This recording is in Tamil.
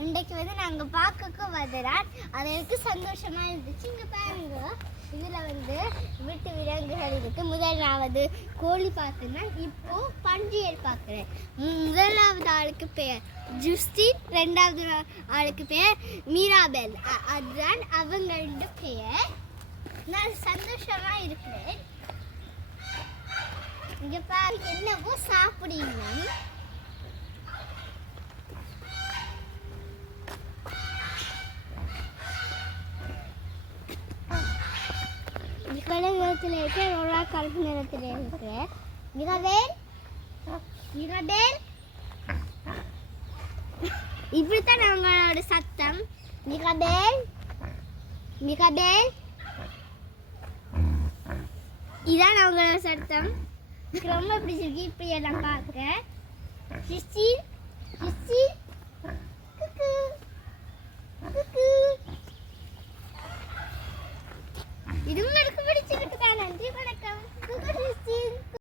இன்றைக்கு வந்து நாங்கள் பார்க்க வந்ததால் அது எனக்கு சந்தோஷமாக இருந்துச்சு. இங்கே பாருங்க, இதில் வந்து வீட்டு விலங்குகள் இருக்குது. முதல் நான் வந்து கோழி பார்த்தேன்னா இப்போ பன்றியல் பார்க்குறேன். முதலாவது ஆளுக்கு பேர் ஜுஸ்டின், ரெண்டாவது ஆளுக்கு பேர் மீராபெல். அதுதான் அவங்க 2 பேர். நான் சந்தோஷமாக இருக்கிறேன். இங்கே பாருங்க, என்னவோ சாப்பிடுங்க. நிறத்தில் இருக்கு, ரோலா கருப்பு நிறத்தில் இருக்கு. மிகவேல் மிகவேல் இப்படித்தான் அவங்களோட சத்தம். மிகவேல் மிகவேல் இதான் அவங்களோட சத்தம். எனக்கு ரொம்ப பிடிச்சிருக்கு இப்படி எல்லாம் பார்க்க. சிஸ்டீன்